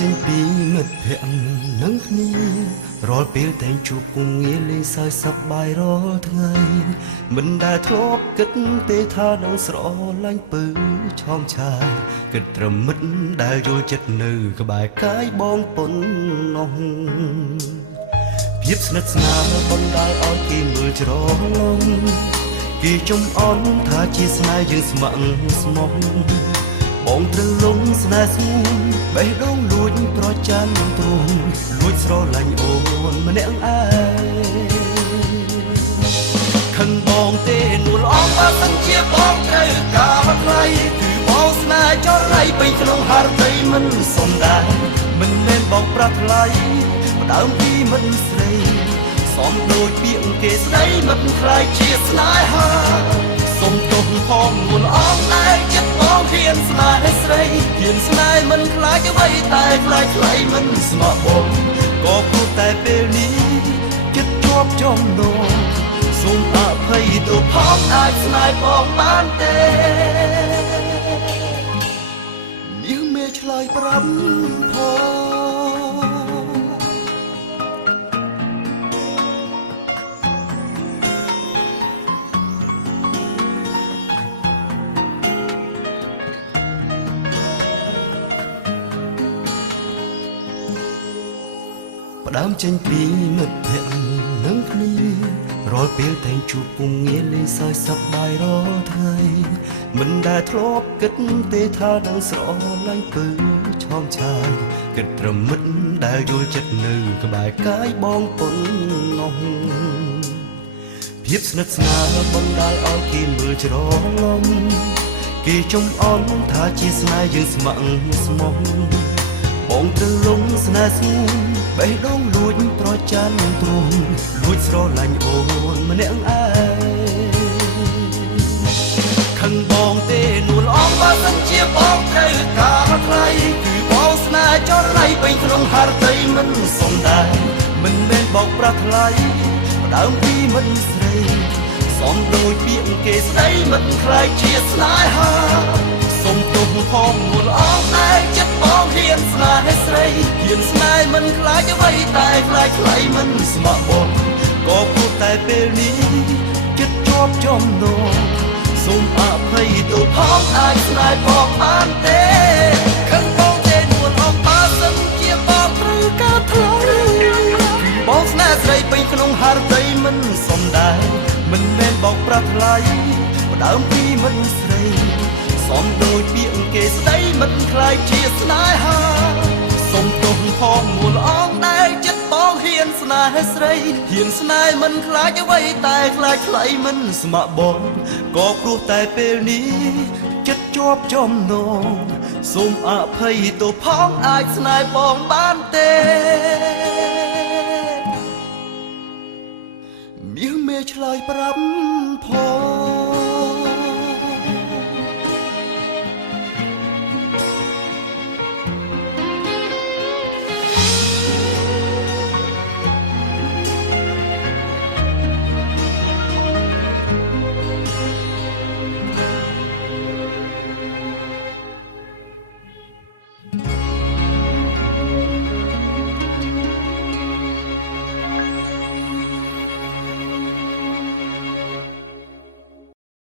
ចេញពីមិត្តភក្តិនឹងគ្នារាល់ពេលតែងជួបគងងារលេងសើចសប្បាយរាល់ថ្ងៃមិនដែលធ្លាប់គិតទេថានឹងស្រឡាញ់ពើឆោមឆាយគិតត្រឹមមិត្តដែលយល់ចិត្តនៅក្បែរកាយបងប៉ុណ្ណោះភាពស្និទ្ធស្នាលបណ្ដាលឲ្យគេមើលច្រឡំគេចំអន់ថាជាស្នេហ៍យើងស្ម័គ្រស្មោះបងត្រូវលងស្នេហ៍ស្ងួនបេះដូងលួចប្រចាំទ្រូងលួចស្រឡាញ់អូនម្នាក់ឯងខឹងបងទេនួលអងបើសិនជាបងត្រូវការថ្លៃគឺបងស្នេហ៍ចរៃពេញក្នុងហឫទ័យមិនសំដែងមិនមែនបងប្រាថ្លៃផ្ដើមពីមិត្តស្រីសំដូចពាក្យគេស្ដីមិនខ្លាយជាស្នេហាសុំទោសផងនួលអងដែលចិត្តបងហ៊ានស្នេហ៍ស្រីហ៊ានស្នេហ៍មិនខ្លាចអ្វីតែខ្លាចថ្លៃមិនស្មោះបងក៏ព្រោះតែពេលនេះចិត្តជាប់ចំណងសូមអភ័យទោសផងអាចស្នេហ៍បងបានទេនាងមេឆ្លើយប្រាប់ផងផ្ដើមចេញពីមិត្តភក្តិនឹងគ្នារាល់ពេលតែងជួបគងងារលេងសើចសប្បាយរាល់ថ្ងៃមិនដែលធ្លាប់គិតទេថានឹងស្រឡាញ់ពើឆោមឆាយគិតត្រឹមមិត្តដែលយល់ចិត្តនៅក្បែរកាយបងប៉ុណ្ណោះភាពស្និទ្ធស្នាលបណ្ដាលឲ្យគេមើលច្រឡំគេចំអន់ថាជាស្នេហ៍យើងស្ម័គ្រស្មោះបងត្រូវលងស្នេហ៍ស្ងួនបេះដូងលួចប្រចាំទ្រូងលួចស្រឡាញ់អូនម្នាក់ឯងខឹងបងទេនួលអងបើសិនជាបងត្រូវការថ្លៃគឺបងស្នេហ៍ចរៃពេញក្នុងហឫទ័យមិនសំដែងមិនមែនបងប្រាថ្លៃផ្ដើមពីមិត្តស្រីសំដូចពាក្យគេស្ដីមិនខ្លាចជាស្នេហាសុំទោសផងនួលអងដែលចិត្តបងហ៊ានស្នេហ៍ស្រីហ៊ានស្នេហ៍មិនខ្លាចអ្វីតែខ្លាចថ្លៃមិនស្មោះបងក៏ព្រោះតែពេលនេះចិត្តជាប់ចំណងសូមអភ័យទោសផងអាចស្នេហ៍បងបានទេខឹងបងទេនួលអងបើសិនជាបងត្រូវការថ្លៃបងស្នេហ៍ស្រីពេញក្នុងហឫទ័យមិនសំដែងមិនមែនបងប្រាថ្លៃផ្ដើមពីមិត្តស្រីសំដូចពាក្យគេស្ដីមិនខ្លាចជាស្នេហាសុំទោសផងនួលអងដែលចិត្តបងហ៊ានស្នេហ៍ស្រីហ៊ានស្នេហ៍មិនខ្លាចអ្វីតែខ្លាចថ្លៃមិនស្ម័គ្របងក៏ព្រោះតែពេលនេះចិត្តជាប់ចំណងសូមអភ័យទោសផងអាចស្នេហ៍បងបានទេមាសមេឆ្លើយប្រាប់ផង